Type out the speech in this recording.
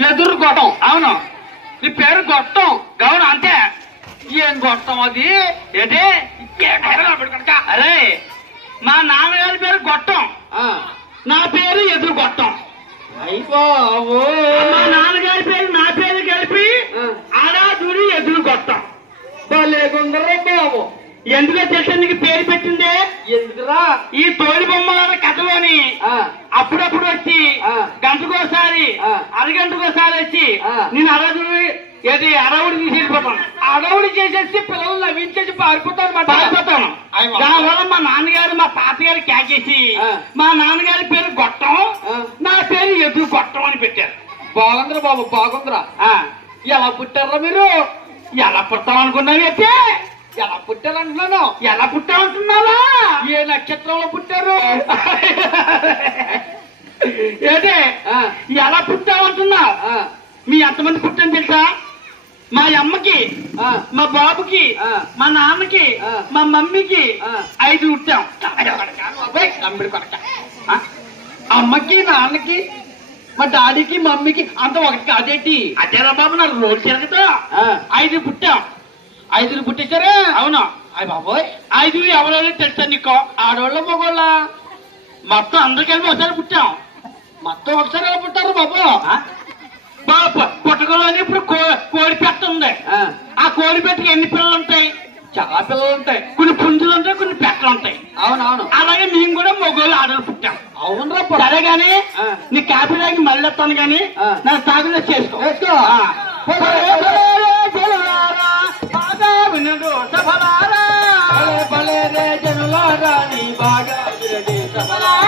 ఎదురు గొట్టం. అవును. నీ పేరు గొట్టం. గౌను అంతే. ఏం గొట్టం అది? ఏంటి అరే మా నాన్నగారి పేరు గొట్టం. ఆ, నా పేరు ఎదురు గొట్టం. మా నాన్నగారి పేరు నా పేరు కలిపి ఆ, ఆడాదుడి ఎదురు గొట్టం. గుందరే బాబు. ఎందుకో తెలుసా నీకు పేరు పెట్టిందే? ఎందుకురా? ఈ తోడి బొమ్మల కథలోని అప్పుడప్పుడు వచ్చి. గంటకోసారి. అరగంటకోసారి వచ్చి. నేను అరవుడి ఏది అరవుడి తీసి వెళ్ళిపోతాను అడవుడు చేసేసి పిల్లలు నవ్వించేసి పారిపోతాను. అయ్ బాబా. దానివల్ల మా నాన్నగారు మా తాతగారు క్యాకేసి. మా నాన్నగారి పేరు గొట్టం. నా పేరు ఎదురు గొట్టం అని పెట్టారు. బాగుందిరా బాబు బాగుందిరా. ఆ. ఎలా పుట్టారా మీరు? ఎలా పుట్టాం అనుకున్నావు అయితే? ఎలా పుట్టారంటున్నాను? ఎలా పుట్టామంటున్నావా ఏ నక్షత్రంలో పుట్టారు? ఎలా ఆ, మీ ఎంతమంది పుట్టాను తెలుసా? మా అమ్మకి మా బాబుకి. మా నాన్నకి. మా మమ్మీకి. ఐదు పుట్టాం. అమ్మకి నాన్నకి మా డాడీకి మమ్మీకి అంత ఒకటి కాదేటి? అదేరా బాబు నా రోడ్డు తిరగతో ఆ, ఐదు పుట్టాం. ఐదుగురు పుట్టేశారా? అవును. అయ్య బాబోయ్ ఐదు ఎవరెవరో తెలుసా నీకో? ఆడవాళ్ళ మగవాళ్ళ మొత్తం అందరు కలిపి ఒకసారి పుట్టాం. మొత్తం ఒకసారి ఎలా పుట్టారు? బాబు? పుట్టకలోని ఇప్పుడు కోడి పెట్ట ఉంది. ఆ, కోడి పెట్టకి ఎన్ని పిల్లలు ఉంటాయి చాలా పిల్లలు ఉంటాయి కొన్ని పుంజులు ఉంటాయి కొన్ని పెట్టలు ఉంటాయి అవునవును. అలాగే మేము కూడా మొగోళ్ళు ఆడలు పుట్టాం. అవునరా సరే గాని. నీ తాగి మళ్ళీ వస్తాను గాని. నా సాగులో చేసుకో. బాగా